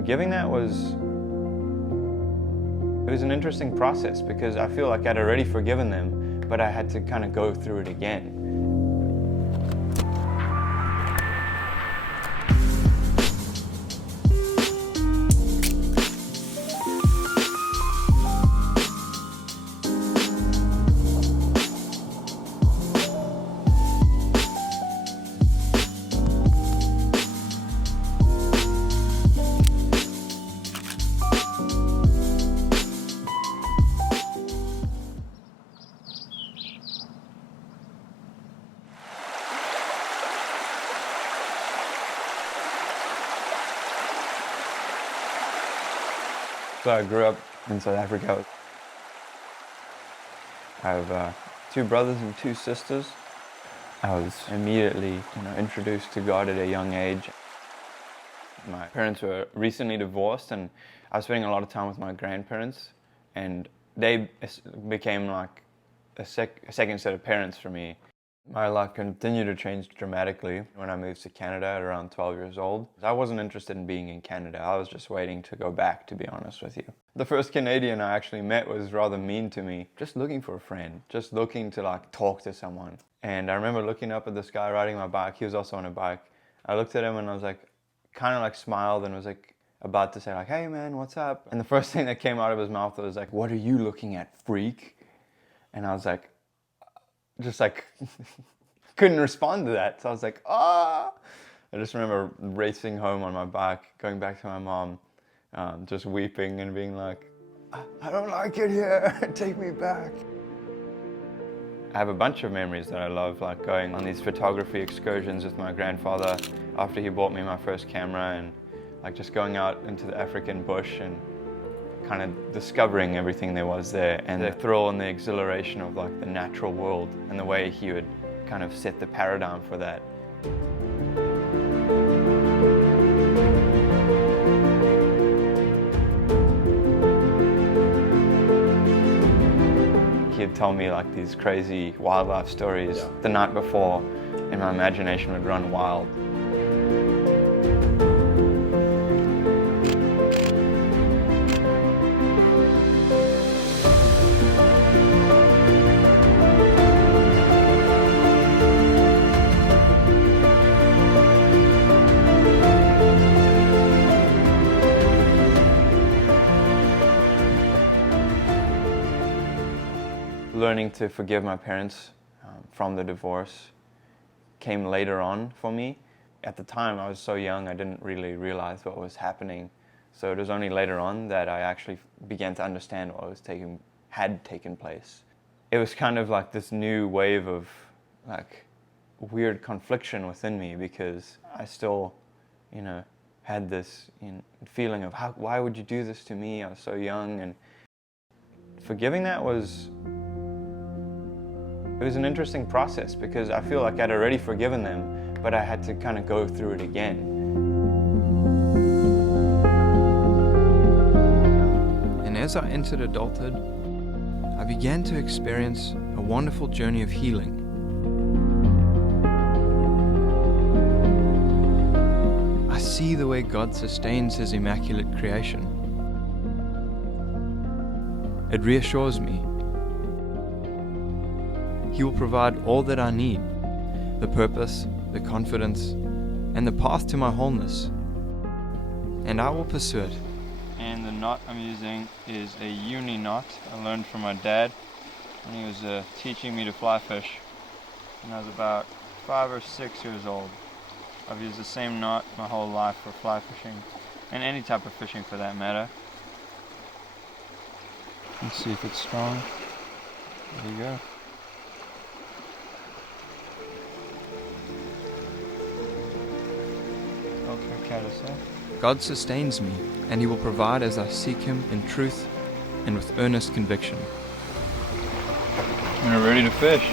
forgiving that was an interesting process, because I feel like I'd already forgiven them, but I had to kind of go through it again. So I grew up in South Africa. I have 2 brothers and 2 sisters. I was immediately, introduced to God at a young age. My parents were recently divorced, and I was spending a lot of time with my grandparents, and they became like a second set of parents for me. My life continued to change dramatically when I moved to Canada at around 12 years old. I wasn't interested in being in Canada. I was just waiting to go back, to be honest with you. The first Canadian I actually met was rather mean to me, just looking for a friend, just looking to talk to someone. And I remember looking up at this guy riding my bike. He was also on a bike. I looked at him and I was kind of smiled and was about to say hey man, what's up? And the first thing that came out of his mouth was what are you looking at, freak? And I was just couldn't respond to that. So I was ah! I just remember racing home on my bike, going back to my mom, just weeping and being I don't like it here, take me back. I have a bunch of memories that I love, going on these photography excursions with my grandfather after he bought me my first camera, and just going out into the African bush and kind of discovering everything there was there, and the thrill and the exhilaration of the natural world, and the way he would kind of set the paradigm for that. He'd tell me these crazy wildlife stories the night before, and my imagination would run wild. Learning to forgive my parents from the divorce came later on for me. At the time, I was so young, I didn't really realize what was happening. So it was only later on that I actually began to understand what had taken place. It was kind of this new wave of weird confliction within me, because I still, had this feeling of why would you do this to me? I was so young, and forgiving that was an interesting process, because I feel I'd already forgiven them, but I had to kind of go through it again. And as I entered adulthood, I began to experience a wonderful journey of healing. I see the way God sustains His immaculate creation. It reassures me. He will provide all that I need, the purpose, the confidence, and the path to my wholeness. And I will pursue it. And the knot I'm using is a uni knot I learned from my dad when he was teaching me to fly fish when I was about 5 or 6 years old. I've used the same knot my whole life for fly fishing, and any type of fishing for that matter. Let's see if it's strong. There you go. God sustains me, and He will provide as I seek Him in truth and with earnest conviction. We're ready to fish.